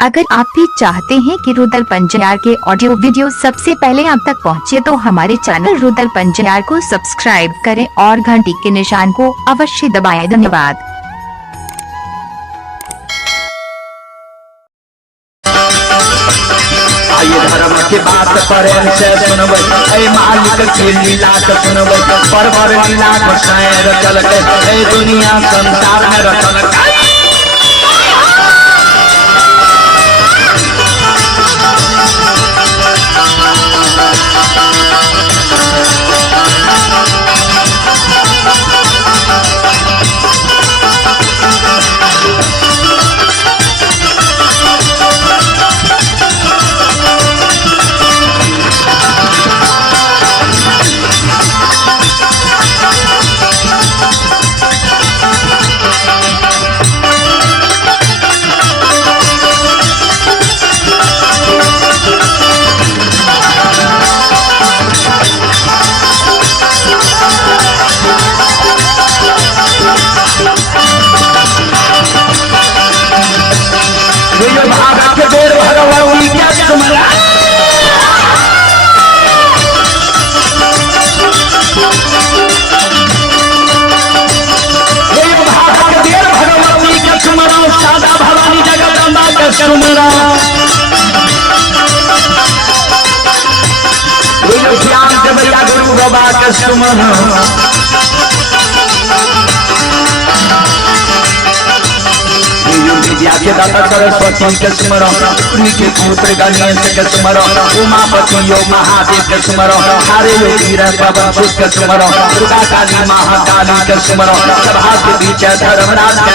अगर आप भी चाहते हैं कि रुदल पंजयार के ऑडियो वीडियो सबसे पहले आप तक पहुंचे तो हमारे चैनल रुदल पंजयार को सब्सक्राइब करें और घंटी के निशान को अवश्य दबाएं। धन्यवाद। धर्म के बात पर सुनबै मालिक के लीला सुनबै पर लीला रचल दुनिया संसार में रचल गुरु बाबा के सुमन विद्या के दाता सरस्वती के स्मरण उनके पुत्र गणेश के स्मरण उमापति योग महादेव के स्मरण हरे योगी पवन सुख के स्मरण दुर्गा काली महाकाली के स्मरण सभा के बीच धर्मराज के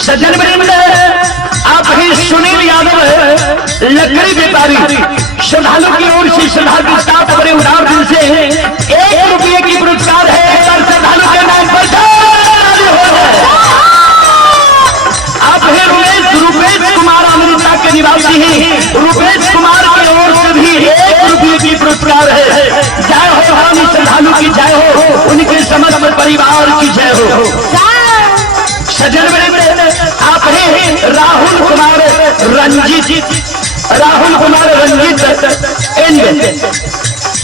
सज्जन वृंद आप ही सुनील यादव लकड़ी व्यापारी श्रद्धालु की ओर से श्रद्धालु स्टाफ बड़े उदार दिल से 1 रुपये की पुरस्कार है श्रद्धालु के नाम पर आप है रुपेश कुमार अमृता के निवासी हैं। रुपेश कुमार की ओर से भी 1 रुपये की पुरस्कार है। जय हो हम श्रद्धालु की जय हो, उनके समस्त परिवार की जय हो। सज्जन आप हैं राहुल कुमार रंजीत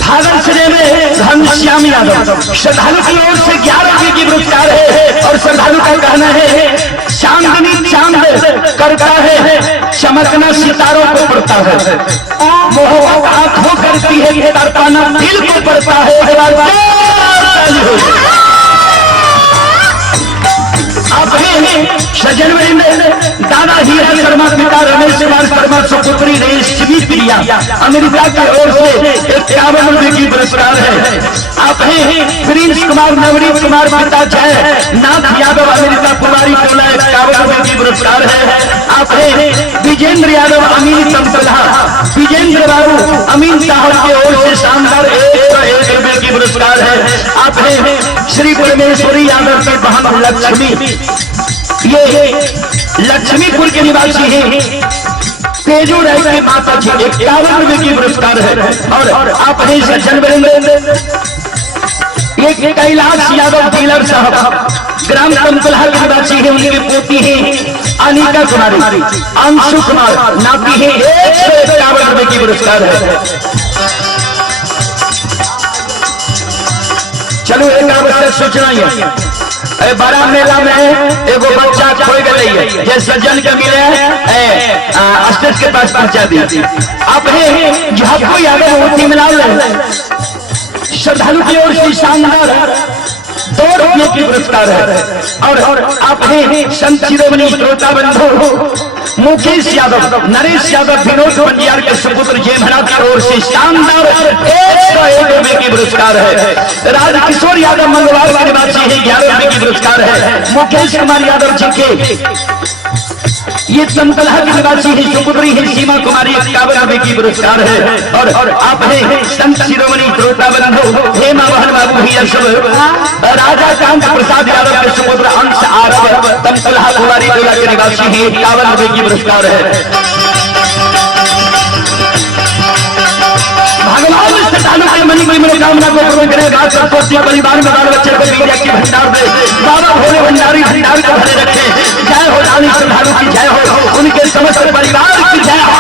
भागल जिले में घनश्याम यादव श्रद्धालु की ओर से 11 रुपये की पुरस्कार है और श्रद्धालु का कहना है चांदनी चांद करता है चमकना सितारों को पड़ता है मोहब्बत आंखों करती है तड़पाना दिल को पड़ता है। सज्जन दादा हीरा शर्मा पिता रमेश कुमार शर्मा सुपुत्री रेशमी प्रिया अमेरिका की ओर से 51 रुपये की पुरस्कार है। आप हैं प्रिंस कुमार नवनीत कुमार माता जय नाथ यादव अमेरिका कुमारी टोला 51 रुपये की पुरस्कार है। आप हैं विजेंद्र यादव अमीन तमतला विजेंद्र बाबू अमीन साहब की ओर से शानदार 101 रुपये की पुरस्कार है। आप हैं श्री परमेश्वरी यादव की बहन लक्ष्मी, ये लक्ष्मीपुर के निवासी हैं। तेजू राय की माता जी 51 रुपये की पुरस्कार है। और आप हैं सज्जन एक कैलाश यादव डीलर साहब ग्राम कंकुलहा के निवासी है, उनकी पोती है अनिका कुमारी, अंशु कुमार नाती है 151 पुरस्कार है। चलो एक आवश्यक सूचना है, बड़ा मेला में एगो बच्चा खोई गई है, ये सज्जन के मिले स्टेज के पास पहुंचा दी। अपने झपको यादव मूर्ति मिला श्रद्धालु की ओर से शानदार 2 रुपये की पुरस्कार है। और अपने संत शिरोमणि श्रोता बंधु मुकेश यादव, नरेश यादव, विनोद पंजियार के सुपुत्र जयमनाथ की ओर से शानदार 101 रुपये की पुरस्कार है। राजकिशोर यादव मंगलवार के निवासी है, 11 रुपये की पुरस्कार है। मुकेश कुमार यादव जी के ये तमतलहा के निवासी है, सुपुत्री है सीमा कुमारी, 51 रुपये की पुरस्कार है। और आपने संत शिरोमणि श्रोता बंधु हेमा बहन बाबू ही सब राजा कांत प्रसाद यादव के सुपुत्र अंश आरव तमतलहा कुमारी टोला के निवासी है, 51 रुपये की पुरस्कार है। भगवान श्रद्धालु के मन की मनोकामना को पूर्ण करेगा। सरस्वती परिवार में बाल बच्चे को विद्या की भंडार दे, बाबा भोले भंडारी भंडार को भरे रखे। जय हो रानी श्रद्धालु की जय हो, उनके समस्त परिवार की जय हो।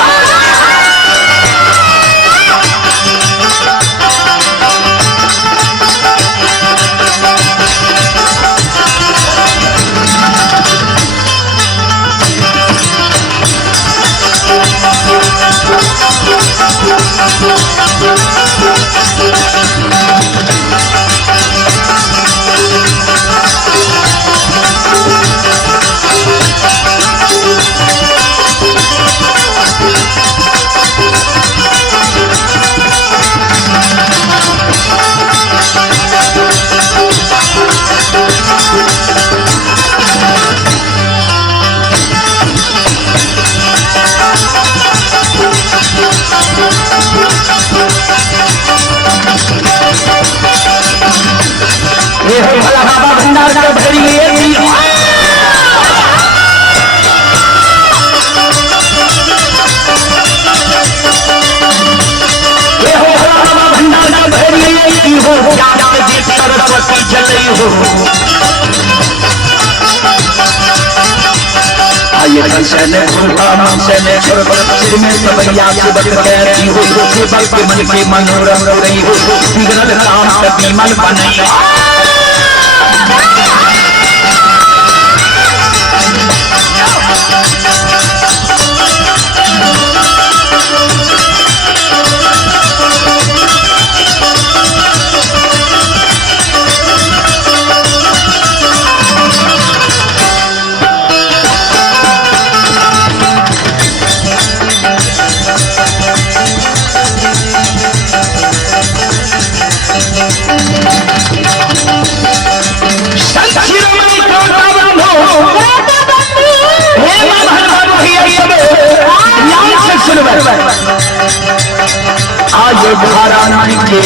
बाबा भंडार का भरी सरस्वती जलई हो। आइए दर्शन सिर में सबैया सुबह कहती हो, सेवक के मन के मनोरम रही हो, बिगड़ल काम कभी मन बनई। आये घराना के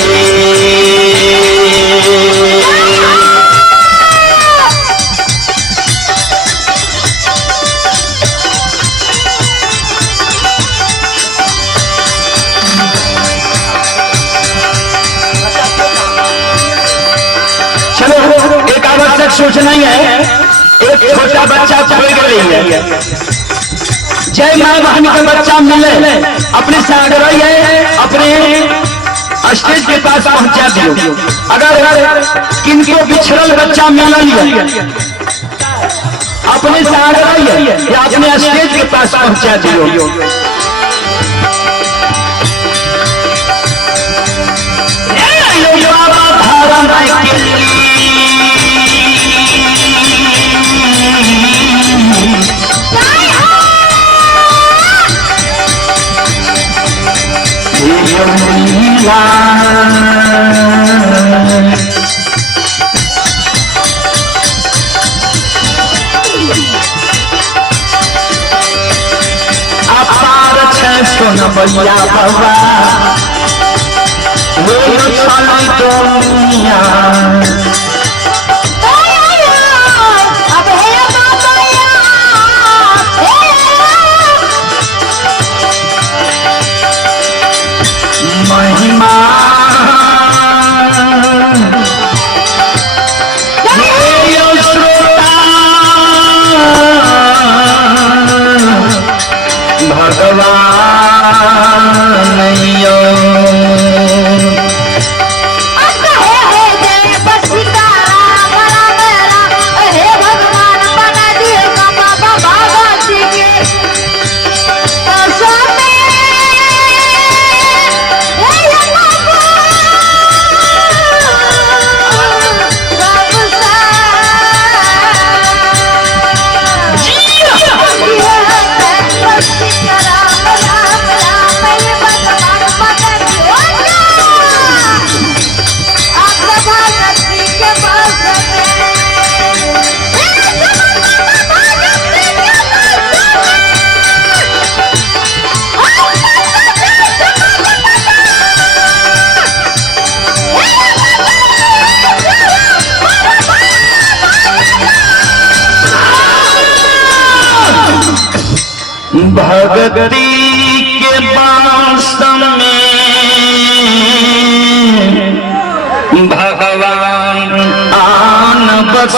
चलो एक आवश्यक सूचना है, एक छोटा बच्चा खोई गई है। जय माँ बहन का बच्चा मिले, अपने से आग्रह है अपने स्टेज के पास पहुंचा दियो। अगर किनको बिछड़ल बच्चा मिलल अपने से आग्रह है कि अपने स्टेज के पास पहुंचा दियो। अपार छे सोन भैया बाबा वो छाई दुनिया महिमा भगवान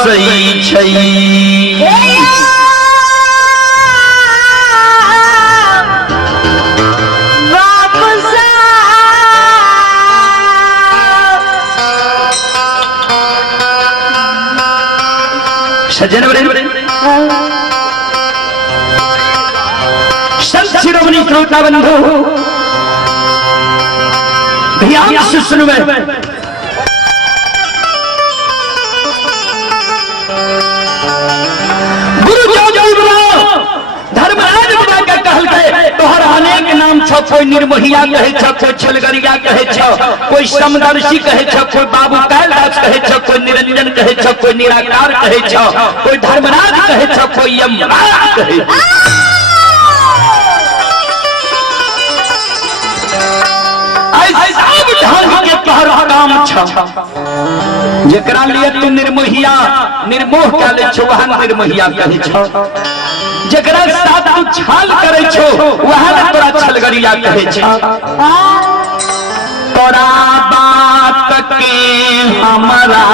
बसई छई। सज्जन संत शिरोमणि श्रोता बंधु ध्यान से सुनवे। गुरु धर्मराज बाबा का कहल के तोहर अनेक नाम छ, कोई निर्मोहिया कहे छ, कोई छलगरिया कहे छ, कोई समदर्शी कहे छ, कोई बाबू कैलाश कहे छ, कोई निरंजन कहे छ, कोई निराकार कहे छ, कोई धर्मराज कहे छ, कोई यमराज कहे छ। के तोहर काम छ जेकरा लिए तू निर्मोहिया निर्मोह काले छो वह निर्मोहिया कहे छ, जेकरा साथ तू छल करे छो वह तोरा छलगरिया कहे छ। तोरा बात के हमरा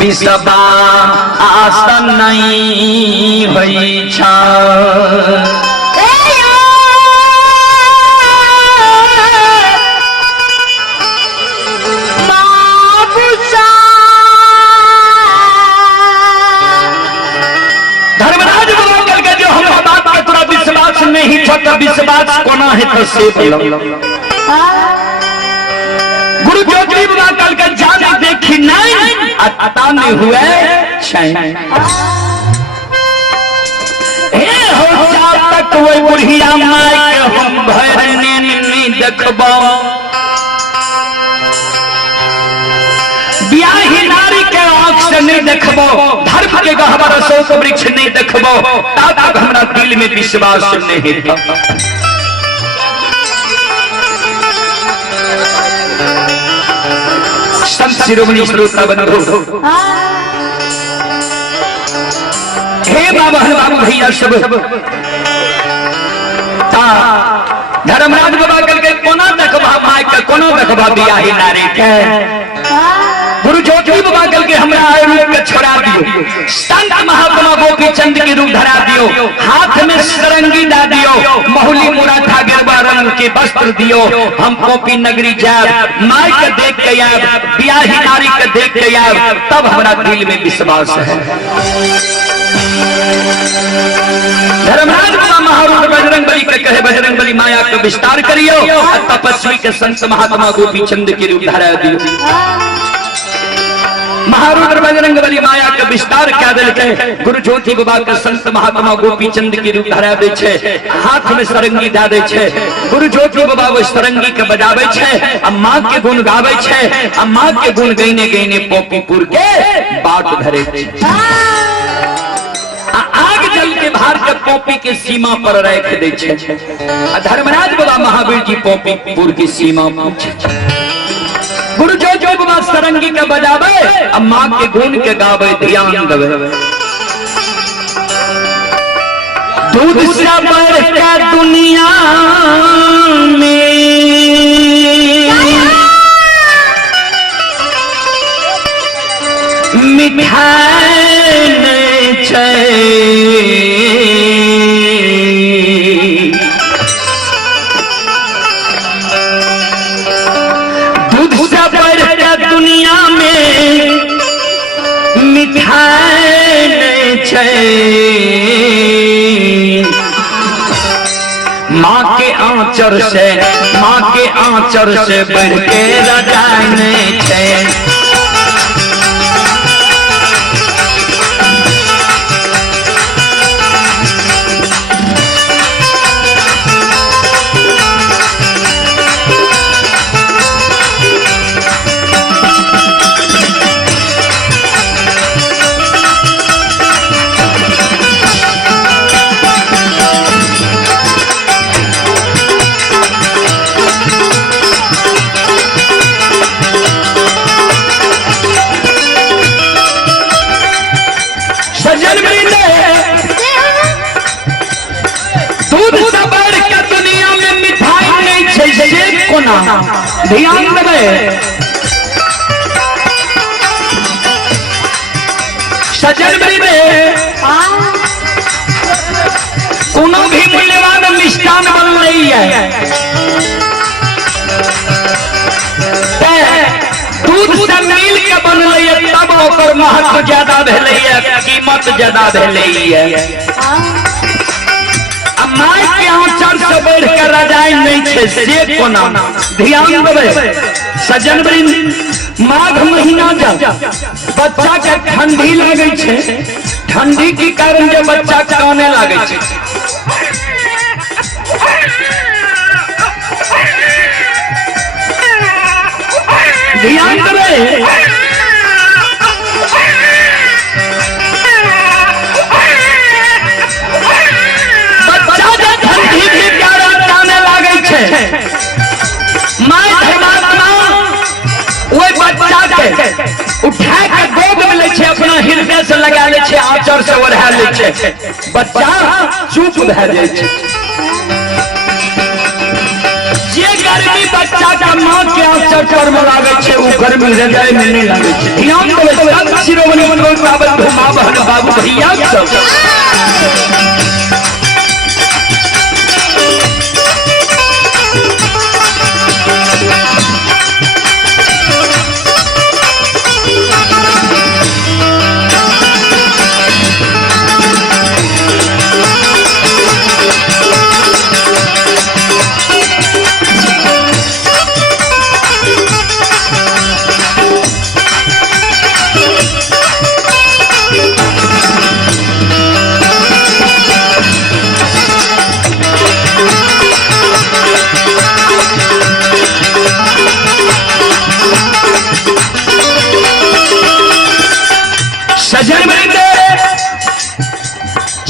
बिसबा आसन नहीं होई छ। नहीं छोटा विश्वास कोना है तो से गुरु ज्योति बाबा कल का जाने देखी नहीं आता नहीं हुए हे हो तक वो बुढ़िया माई हम भरने नहीं देखबो, ब्याही नारी के आंख से नहीं देखबो, धर्म के गहवर अशोक वृक्ष नहीं देखबो, तब हमरा दिल में विश्वास नहीं था। संत शिरोमणि श्रोता बंधु हे बाबा बाबू भैया सब धर्मराज बाबा कल के कोना देखबा माई के कोना देखबा ब्याही नारी के। गुरु ज्योति बाबा कल के हमरा रूप के छोड़ा दियो, संत महात्मा गोपी चंद के रूप धरा दियो, हाथ में सरंगी दा दियो, महुली मुराठा गिरवा रंग के वस्त्र दियो। हम गोपी नगरी जाब माई के देख के आब, ब्याही नारी के देख के आब, तब हमरा दिल में विश्वास है। धर्मराज बाबा महारूप बजरंगबली के कहे बजरंगबली माया का विस्तार करियो, तपस्वी के संत महात्मा गोपी चंद के रूप धरा दियो। महारुद्र बजरंगबली माया के विस्तार क्या दिल के गुरु ज्योति बाबा के संत महात्मा गोपी चंद के रूप धरा दे छे, हाथ में सरंगी दा दे छे। गुरु ज्योति बाबा वो सरंगी के बजावे छे, अम्मा के गुण गावे छे, अम्मा के गुण गईने गईने पोपीपुर के बाट धरे छे। आग जल के भार के पोपी के सीमा पर रख दे छे। धर्मराज बाबा महावीर जी पोपीपुर की सीमा पूछे। गुरु जो बाबा सरंगी के बजावे, अम्मा के गुण के गावे, ध्यान देवे। दूध से बढ़ के दुनिया में मिठाई नहीं छे, दुनिया में मिठाई नहीं छे। माँ के आंचर से बढ़ के रजाई नहीं छे। ध्यान देवे सजनबरी में कोनो भी मूल्यवान मिष्ठान बन रही है, दूध से मिल के बन रही है, तब ओकर महत्व ज्यादा भेलै है, कीमत ज्यादा भेलै है। माय के आंचल से बढ़ के रजाई नहीं छे से कोना ध्यान देबै। सजनबरी माघ महीना जब बच्चा के ठंडी लगे छे, ठंडी के कारण जब बच्चा काने लगे छे, ध्यान देबै। बच्चा जब ठंडी के कारण काने लगे छे, माय धर्मात्मा ओइ बच्चा के उठा के गोद में ले छे, अपना हृदय से लगा ले छे, आंचल से ओढ़ा ले छे, बच्चा चुप भे जाय छे। जे गर्मी बच्चा का मां के आंचल पर में लागे छे, वो गर्मी हृदय में नहीं लागे छे। ध्यान देबै सब शिरोमणि गुरुदेव मां बहन बाबू भैया सब।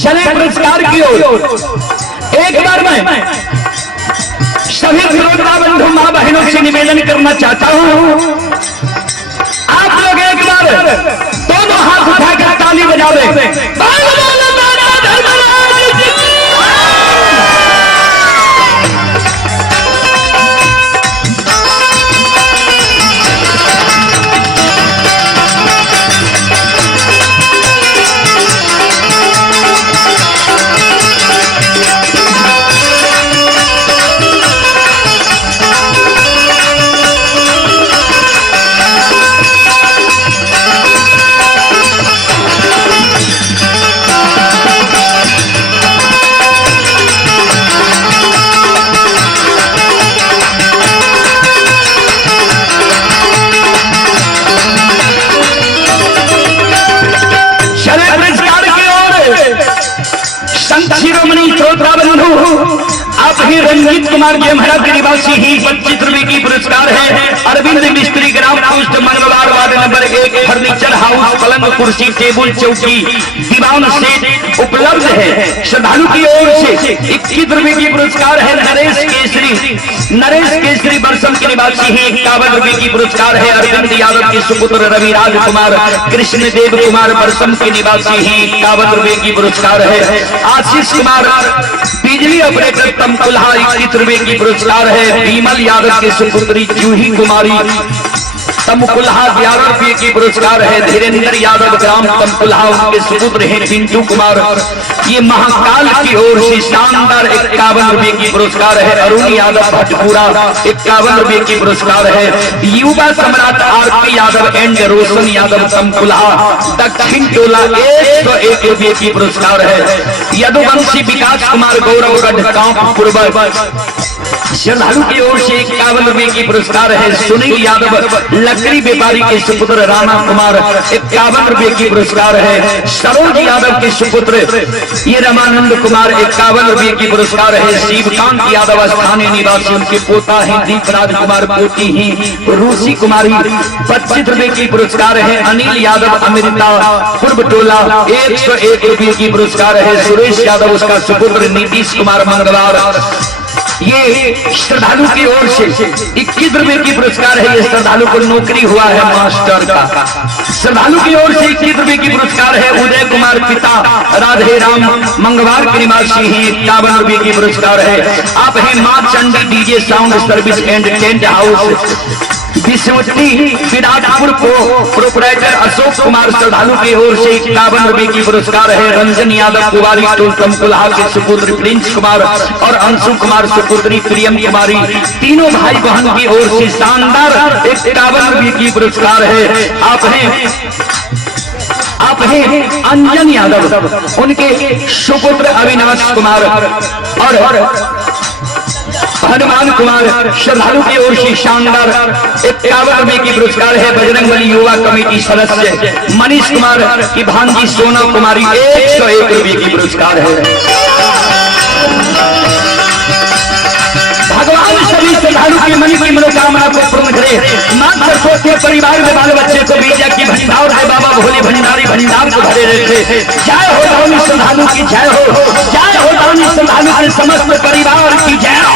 चले पुरस्कार की ओर एक बार मैं सभी श्रोता बंधु मां बहनों से निवेदन करना चाहता हूं, आप लोग एक बार दोनों हाथ उठाकर ताली बजावे। शिरोमणि श्रोता बंधु, आप ही रंजीत कुमार जी महाराज के निवासी ही 25 रुपए की पुरस्कार है। अरविंद मिस्त्री ग्राम पोस्ट मंगलवार वार्ड नंबर 1 फर्नीचर हाउस, पलंग कुर्सी टेबुल चौकी दीवान सेट उपलब्ध है। श्रद्धालु की ओर से 21 रुपए की पुरस्कार है। नरेश केसरी बरसम के निवासी ही 51 रुपए की पुरस्कार है। अरविंद यादव के सुपुत्र रविराज कुमार कृष्णदेव कुमार बरसम के निवासी ही 51 रुपए की पुरस्कार है। आशीष कुमार बिजली ऑपरेटर तमकुल्हा 21 रुपए की पुरस्कार है। विमल यादव के सुपुत्री जूही कुमारी तमकुल्हा 11 रुपए की पुरस्कार है। धीरेन्द्र यादव ग्राम तमकुल्हा, उनके सुपुत्र हैं पिंटू कुमार। ये महाकाल की ओर से शानदार 51 रुपए की पुरस्कार है। अरुण यादव भटपुरा 51 रुपए की पुरस्कार है। युवा सम्राट आरपी यादव एंड रोशन यादव तमकुल्हा दक्षिण टोला 101 रुपए की पुरस्कार है। यदुवंशी विकास कुमार गौरवगढ़ गांव पूर्व श्रद्धालु की ओर से 51 रुपए की पुरस्कार है। सुनील यादव लकड़ी व्यापारी के सुपुत्र राणा कुमार 51 रुपए की पुरस्कार है। सरोज यादव के सुपुत्र ये रमानंद कुमार 51 रुपए की पुरस्कार है। शिवकांत यादव स्थानीय निवासी, उनके पोता है दीपराज कुमार, पोती ही रूसी कुमारी 25 रुपए की पुरस्कार है। अनिल यादव अमृता पूर्व टोला 101 रुपए की पुरस्कार है। सुरेश यादव उसका सुपुत्र नीतीश कुमार मंगलवार, ये श्रद्धालु की ओर से 21 रुपए की पुरस्कार है। ये श्रद्धालु को नौकरी हुआ है मास्टर का। श्रद्धालु की ओर से 21 रुपए की पुरस्कार है। उदय कुमार पिता राधे राम मंगलवार के निवासी ही 51 रुपए की पुरस्कार है। आप है मां Chandi DJ sound service and tent house Vishnuwati Viratpur को प्रोपराइटर अशोक कुमार श्रद्धालु की ओर से 51 रुपए की पुरस्कार है। रंजन यादव कुमारी टोलकम कुल्हार के सुपुत्र प्रिंस कुमार और अंशु कुमार सुपुत्री प्रियम कुमारी, तीनों भाई बहन की ओर से शानदार 51 रुपए की पुरस्कार है। आप हैं अंजन यादव, उनके सुपुत्र अविनाश कुमार और हनुमान कुमार श्रद्धालु की ओर से शानदार 51 रुपए की पुरस्कार है। बजरंगबली युवा कमेटी सदस्य मनीष कुमार की भांजी सोना कुमारी 101 रुपए की पुरस्कार है। भगवान सभी श्रद्धालु के मन की मनोकामना को पूर्ण करे। मां सरस्वती के परिवार में बाल बच्चे को विद्या की भंडार है। बाबा भोले भंडारी भंडार को भरे रखे। जय हो दानी श्रद्धालु की जय हो, जय हो दानी श्रद्धालु के समस्त परिवार की जय हो।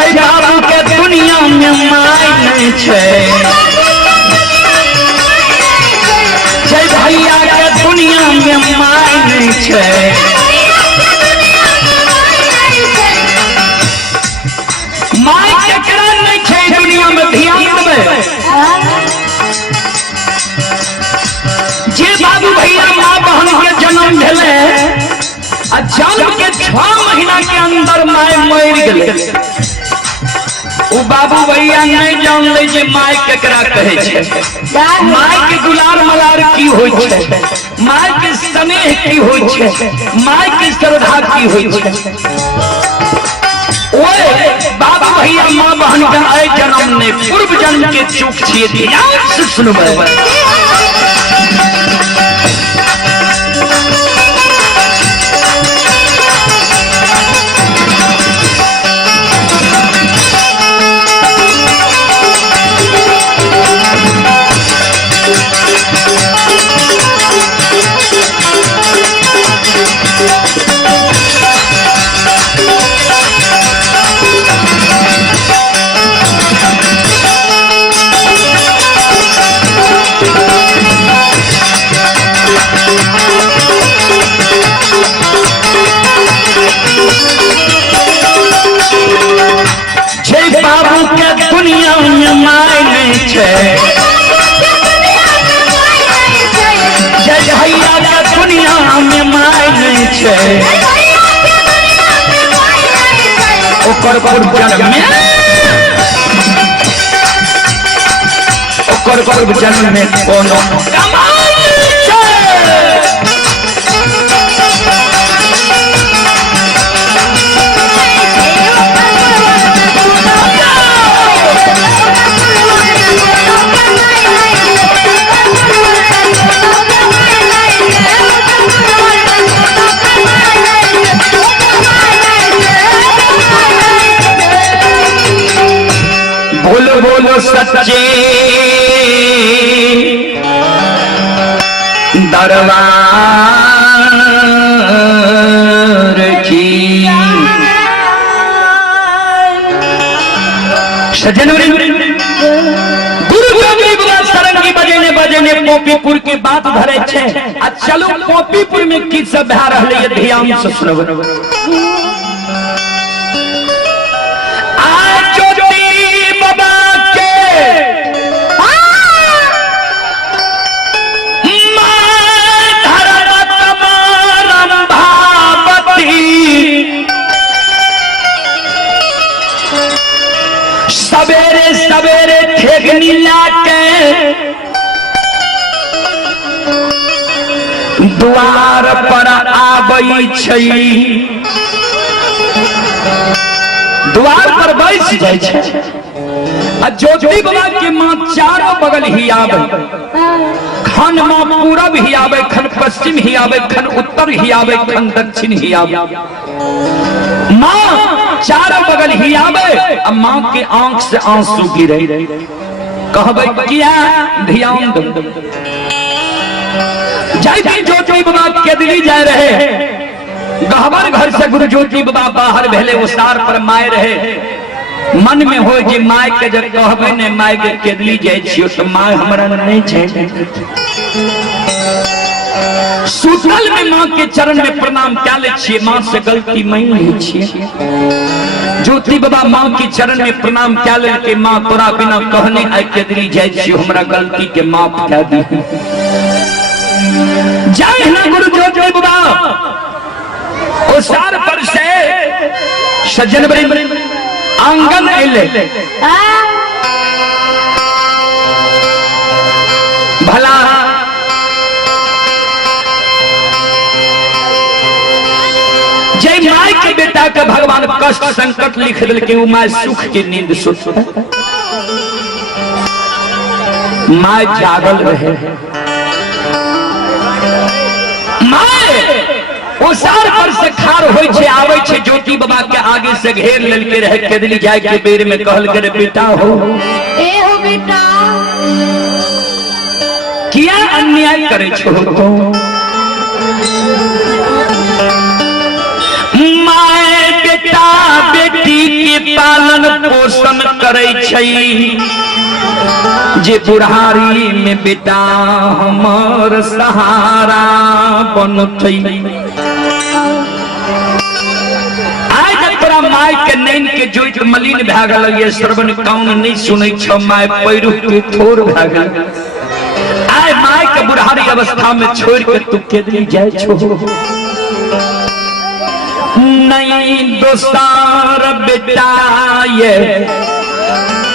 जय भैया के दुनिया में मायने छे, माय केकरा नहीं छे दुनिया में ध्यान में। जे बाबू भैया माँ बहन के जन्म भेले आ जन्म के 6 महीना के अंदर माय मर गेले। वो बाबू भैया नहीं जान ले जे माय केकरा कहे छे, माय के दुलार मलार की होय छे, माय के स्नेह की होय छे, माय के श्रद्धा की होय छे। ओए बाबू भैया माँ बहन के आए जन्म ने पूर्व जन्म के चूक छिए ध्यान से सुनबे। बाबू के दुनिया में मायने छे, जय भैया के दुनिया में मायने छे। ओकर पूर्व जन्म में कोनो बोलो सच्चे दरबार की। जनवरी सरंगी बजेने पोपीपुर की बात धरे छे। चलो पोपीपुर में की सब भा रहे ध्यान से सुनो। बाबा सवेरे सवेरे ठेकनी लाके द्वार पर आबै छै, द्वार पर बैस जाइ छै। ज्योति बाबा के माँ चारों बगल ही आवे, खन माँ पूरब ही आवे, खन पश्चिम ही आवे, खन उत्तर ही आवे, खन दक्षिण ही आवे। माँ चारों बगल ही आवे। अब माँ के आंख से आंसू गिरे। कहबै किया? ध्यान दो। जैसे ज्योति बाबा केदली जा रहे, गहबर घर से गुरु ज्योति बाबा बाहर भेले, उसार पर माय रहे। मन में हो जे माय के जब कहबे ने माय के केदली जाय छियो तो माय हमरा नहीं छै। सुतल में माँ के चरण में प्रणाम क्या ले छिए, माँ से गलती मैं नहीं छिए। ज्योति बाबा माँ के चरण में प्रणाम क्या ले के माँ तोरा बिना कहने आई केदली जाय छियो, हमरा गलती के माफ क्या दी। जय ना गुरु ज्योति बाबा। उसार पर से सज्जन बड़ी आंगन अले, भला जय माय के बेटा के भगवान कष्ट संकट लिख दिल के माय सुख की नींद सुत, माय जागल रहे। माय उसार पर से खार होय छे, आवे छे ज्योति बाबा के आगे से घेर लेलके रहे। केदली जाय के बेर में कहल करे बेटा हो, ए हो बेटा, किया अन्याय करे छो तो? माय बेटा बेटी के पालन पोषण करे छै, जे बुढ़ारी में बेटा हमर सहारा बनतै। माय के नैन के जोइत मलिन भए गेल, ये श्रवण कान नहीं सुनै छ। माय पैरू के थोर भए गेल। आय माय के बुढ़ारी अवस्था में छोड़ के तू केदली जाय छो। नहीं दोस्तार बेटा ये,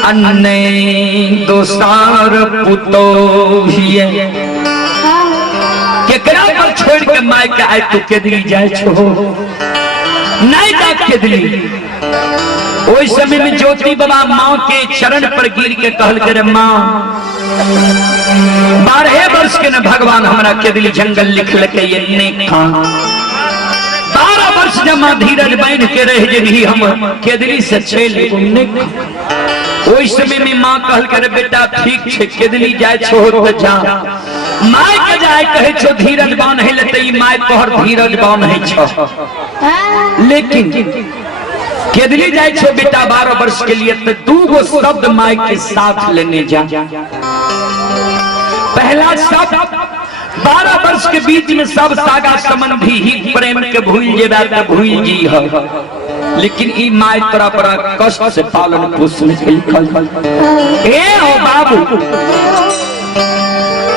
अन्ने दोस्तार पुतो हिए। केकरा पर छोड़ के माय के आय तू केदली जाय छो? नहीं जाग केदली। ओइ समय में ज्योति बाबा माँ के चरण पर गिर के कहल करे, माँ 12 वर्ष के न भगवान हमरा केदली जंगल लिख लके ये नहीं खा। 12 वर्ष जब माँ धीरज बांध के रह जेबी हम केदली से चल घूमने। ओइ समय में माँ कहल करे, बेटा ठीक छे केदली जाय छो तो जा। माय के जाय कहे छो धीरज बांधे ले, तई माय तोहर धीरज बांधे छो। लेकिन केदली जाय छो बेटा 12 वर्ष के लिए, तो 2 शब्द माय के साथ लेने जा। पहला शब्द 12 वर्ष के बीच में सब सागा संबंधी ही प्रेम के भूल जेबा त भूल जी ह, लेकिन ई माय तोरा बड़ा कष्ट से पालन पोषण कइल। ए हो बाबू,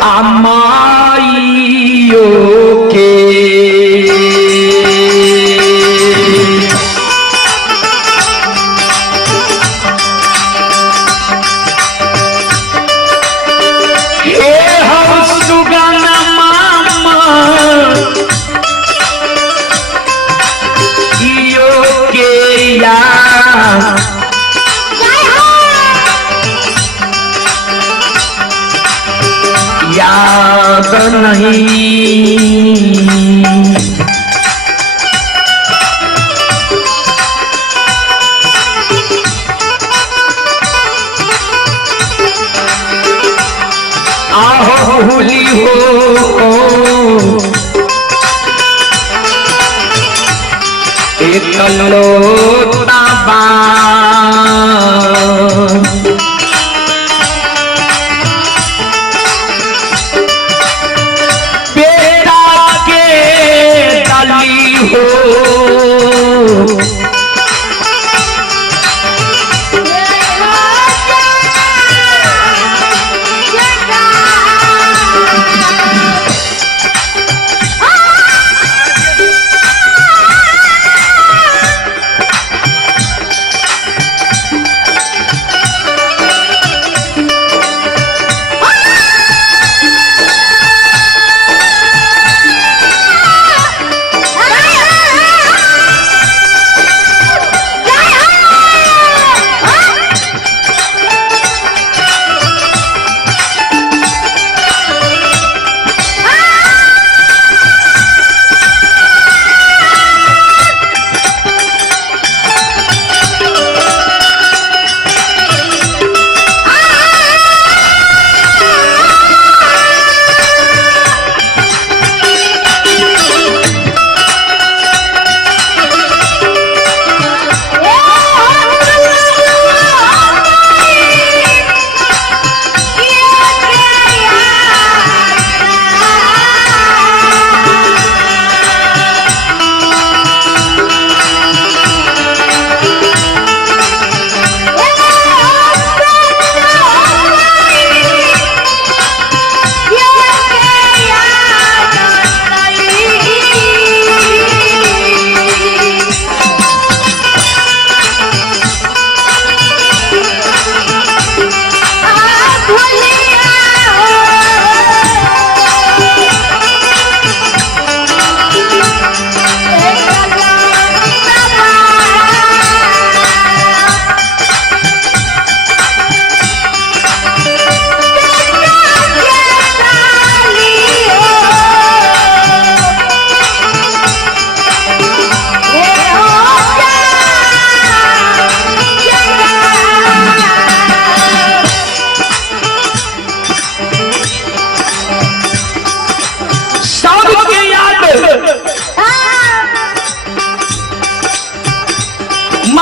आ माइयो के याद नहीं आहो भूली हो एक लोटा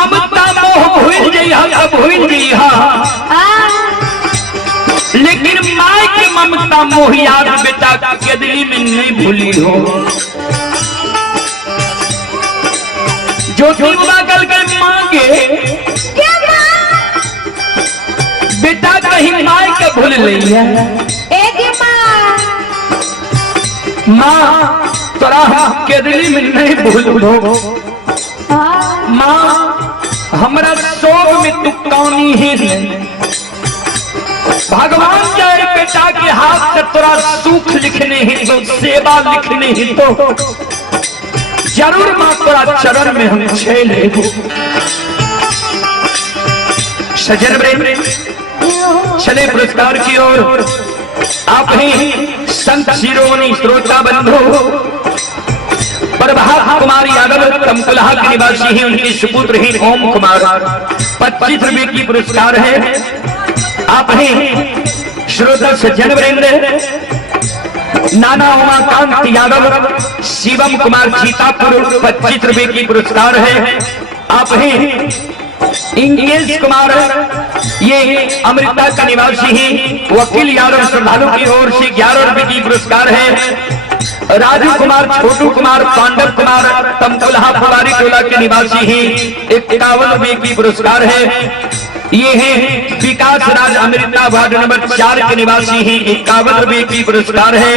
ममता मोह भूल जइहा भूल जइहा, लेकिन माँ के ममता मोह याद बेटा के दिल में नहीं भूली हो। जो उबागल के मांगे बेटा कहीं माँ के भूल रही है। माँ तोरा के दिल में नहीं भूल, माँ हमारा शोक में तू कौनी ही नहीं। भगवान जाए बेटा के हाथ से तोरा सुख लिखने ही तो, सेवा लिखने ही तो जरूर मां तोरा चरण में हम छेले। सजन चले पुरस्कार की ओर। आप ही संत शिरोमणि श्रोता बंधु प्रभात कुमार यादव तमकुलहा के निवासी हैं, उनके सुपुत्र ही ओम कुमार 25 रुपए की पुरस्कार है। आप ही श्रोता सज्जन वृंद नाना उमाकांत यादव शिवम कुमार सीतापुर 25 रुपए की पुरस्कार है। आप ही इंकेश कुमार ये अमृता का निवासी ही वकील यादव श्रद्धालु की ओर से 11 रुपए की पुरस्कार है। राजू कुमार छोटू कुमार पांडव कुमार तमकुलहा फुलारी टोला के निवासी ही 51 रुपए की पुरस्कार है। ये है विकास राज अमृता वार्ड नंबर 4 के निवासी हैं, 51 रुपए की पुरस्कार है।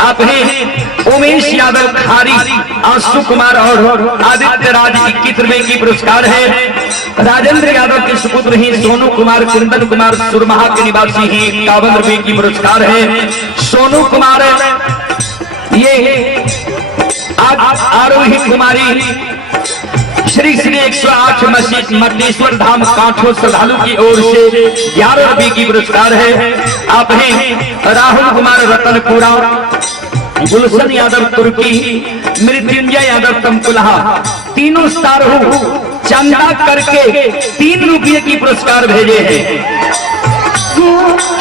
आप हैं उमेश यादव खारी आंसू कुमार और आदित्य राज 21 रुपए की पुरस्कार है। राजेंद्र यादव के सुपुत्र ही सोनू कुमार कुंदन कुमार सुरमहा के निवासी हैं, 51 रुपए की पुरस्कार है। सोनू कुमार ये आरोही कुमारी श्री श्री 108 मस्जिद मटेश्वर धाम कांठो श्रद्धालु की ओर से 11 रुपए की पुरस्कार है। आप हैं राहुल कुमार रतनपुरा, गुलशन यादव तुर्की, मृत्युंजय यादव तमकुलहा, तीनों सारू चंदा करके 3 रुपये की पुरस्कार भेजे हैं।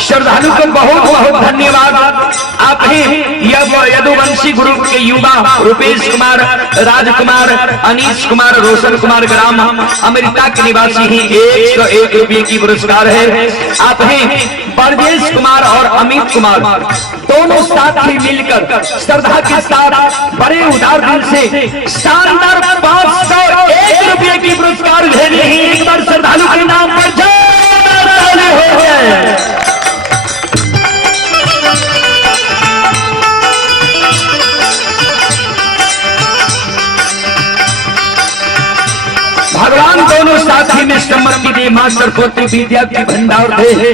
श्रद्धालु को बहुत बहुत धन्यवाद। आप हैं यदुवंशी ग्रुप के युवा रुपेश कुमार, राजकुमार, अनीश कुमार, रोशन कुमार ग्राम अमेरिका के निवासी ही 101 रुपये की पुरस्कार है। आप हैं ब्रजेश कुमार और अमित कुमार, दोनों साथ ही मिलकर श्रद्धा के साथ बड़े उदार दिल से शानदार 501 रुपये की पुरस्कार भेजे हैं। एक बार श्रद्धालु के नाम पर जय हो जाए। भगवान दोनों साथी में सम्मति दे, मां सरस्वती विद्या की भंडार दे।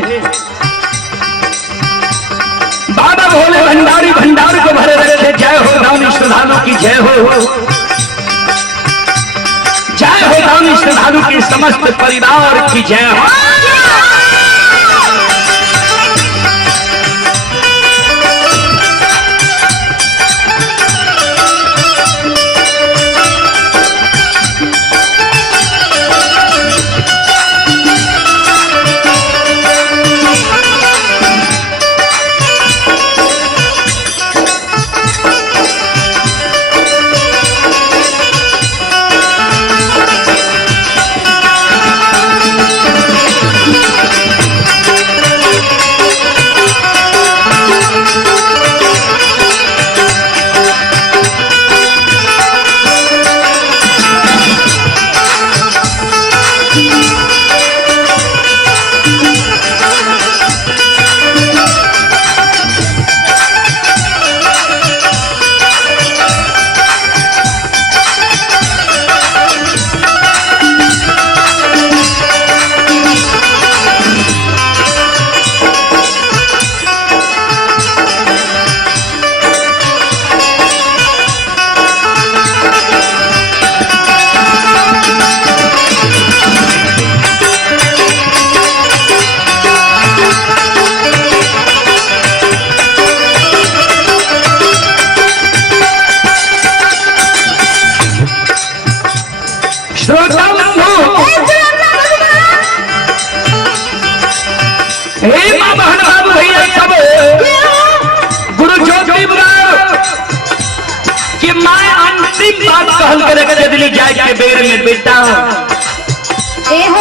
बाबा भोले भंडारी भंडार को भरे रखे। जय हो दानी श्रद्धालु की जय हो, जय हो दानी श्रद्धालु की समस्त परिवार की जय हो।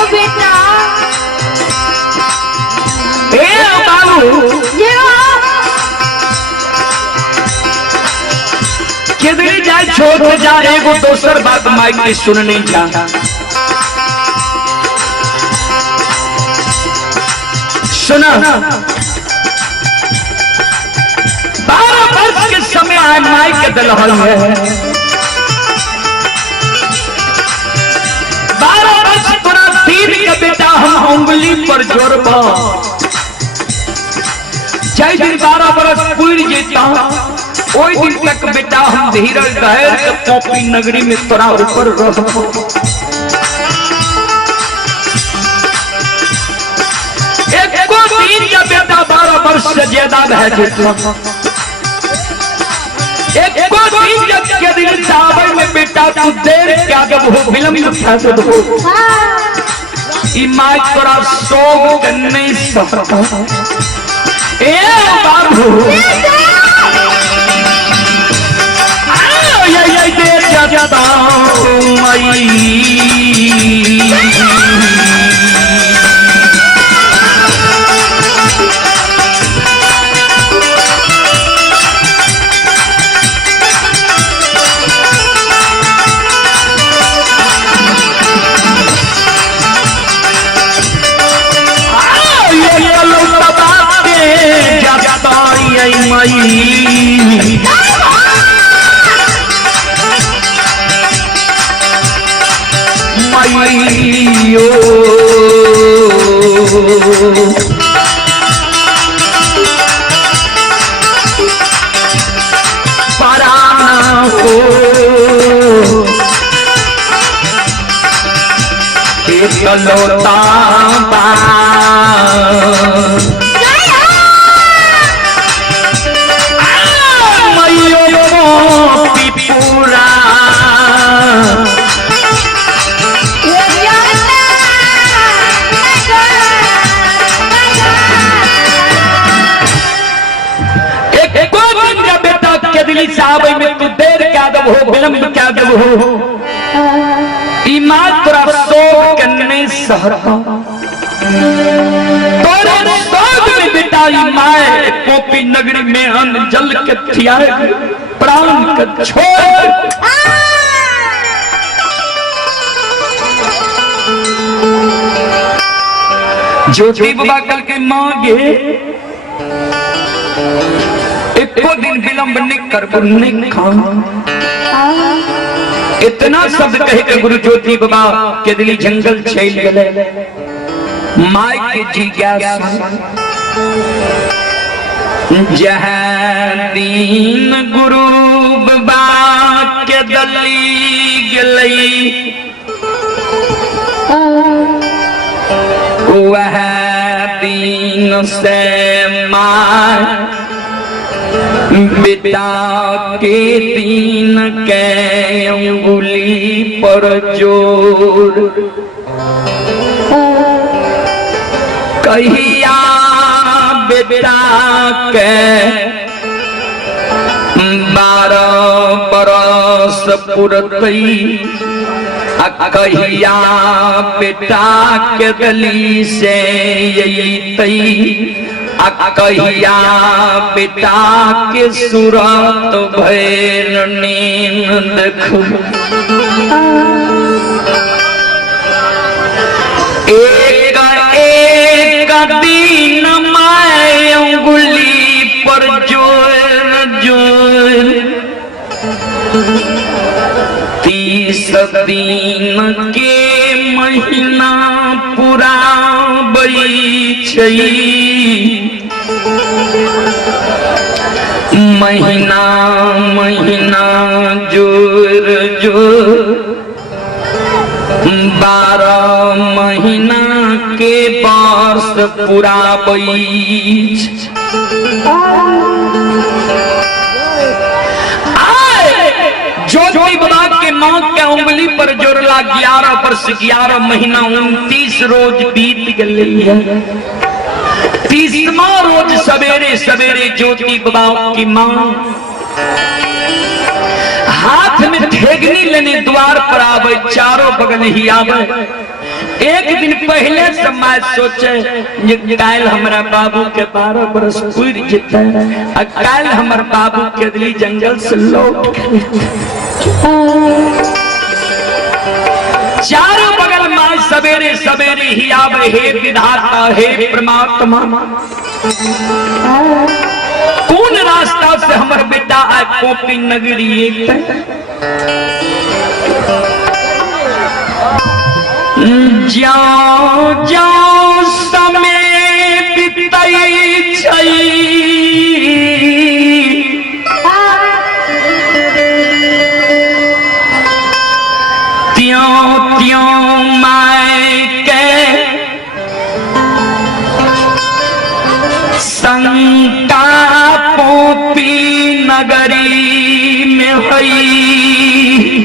हो बेटा ए बाबू ये किधर जाए छोड़ जा एगो दोसर बात माइक में सुनने जा सुना 12 वर्ष के समय आए माई के दलहल है 12 वर्ष तोरा तीन के बेटा हम उंगली पर जोड़बा जय दिन 12 वर्ष पूरी जेता ओई दिन तक बेटा हम धीरज धैर्य के पोपी नगरी में तोरा ऊपर रहबो एको दिन का बेटा 12 वर्ष से ज्यादा है जेता एको दिन के दिन चावल में बेटा तू देर क्या जब हो विलंब फैसद हो ई माई तोरा सोग नहीं सकता ए बाबू ये देर जाता माई पराना हो लोता पूरा साहब में तू देर क्या दब हो विलंब क्या दब हो ईमान तोरा सोग करने सहरता तोरे सोग में बेटा ईमान पोपी नगरी में अन्न जल के थियाए प्राण का छोड़ ज्योति बाबा कल के मांगे एको दिन विलंब नहीं कर नहीं खा इतना शब्द कहे के गुरु ज्योति बाबा के दिली जंगल छेल गए माई के जिज्ञासा जहाँ दीन गुरु बाबा के दली गई वह दीन से माँ बेटा के दीन के उंगली पर जोर कहिया बेटा के 12 बरस पुरतई कहिया बेटा के गली से यही तई कहिया बेटा के सूरत भैर नींद देखो एक एक दिन माय उंगली पर जोर जोर 30 दिन के महीना पूरा बई छई महीना महीना जोर जोर 12 महीना के वर्ष पूरा बई ज्योति बाबा के मां के उंगली पर जोड़ला 11 वर्ष 11 महीना 29 रोज बीत गई है 30वां रोज सवेरे सवेरे ज्योति बाबा की मां हाथ में ठेगनी लेने द्वार पर आवे चारों बगल ही आवे एक दिन पहले से मैं सोचे काल हमारा बाबू के 12 बरस पूरी जीते और काल हमारे बाबू के दिल्ली जंगल से लौट चारों बगल में सवेरे सवेरे ही आवे हे विधाता हे परमात्मा कौन रास्ता से हमारे बेटा आए कोपी नगरी जाओ जाओ समय बीतई छई त्यों त्यों माय के शंका पोपी नगरी में हुई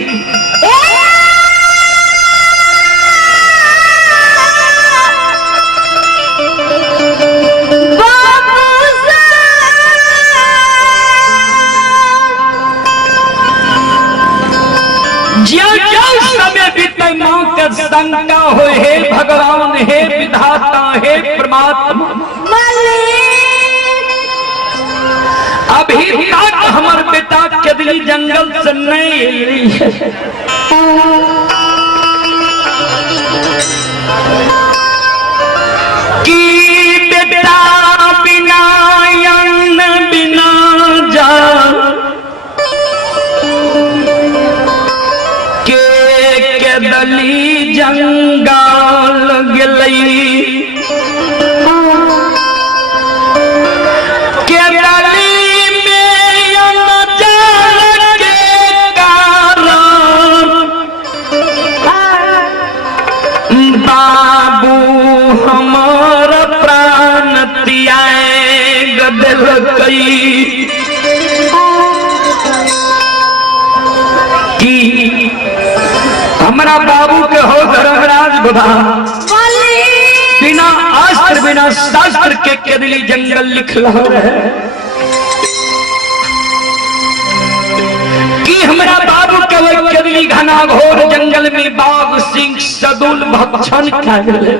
शंका हो हे भगवान हे विधाता हे परमात्मा अभी तक हमारे बेटा के दिल्ली जंगल से नहीं है कि बेटा बिना अन्न बिना जान दली जंगल गलई के दली में अनजान के कारण बाबू हमार प्राण त्याए गदल कई की हमारा बाबू के हो धर्मराज बाबा बिना अस्त्र बिना शास्त्र के केदली जंगल लिखल है कि हमारा बाबू के केदली घना घोर जंगल में बाघ सिंह सदुल भक्षण करे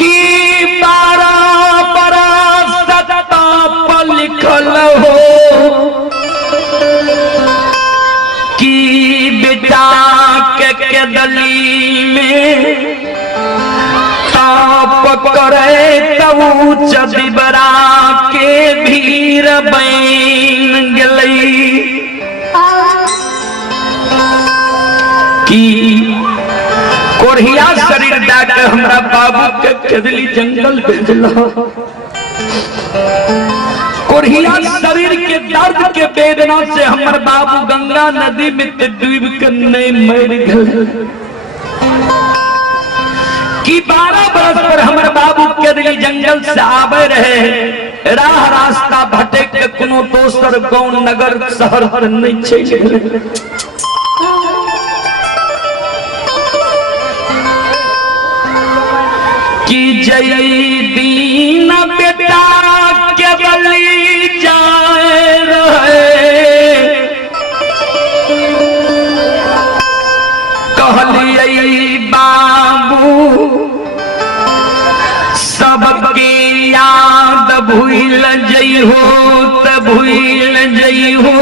कि 12 बरस सत्ता पर लिखल हो कि बेटा के दली में ताप करे तब चदिबरा के भीर बन गई कि कोरिया शरीर दाके हमरा बाबू के केदली जंगल भेजला कोरिया शरीर के दर्द के वेदना से हमारे बाबू गंगा नदी में डूब कर नहीं मर गए कि 12 बरस पर हमारे बाबू के दिल्ली जंगल से आवे रहे राह रास्ता भटक के कोनो दोसर गांव नगर शहर नहीं चले कि जय दीन बेटा के बलि जाए रहे कहलिए बाबू सबके याद भूल जइहो त भूल जइहो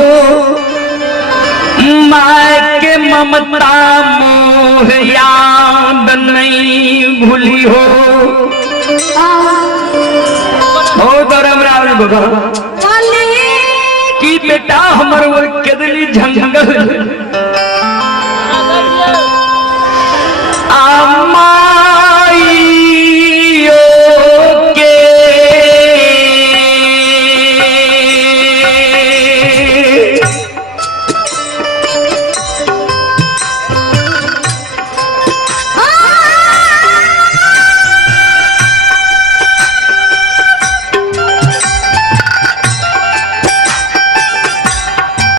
माय के ममता मोह याद नहीं भूली हो धर्मराज बाबा कि बेटा हमारे केदली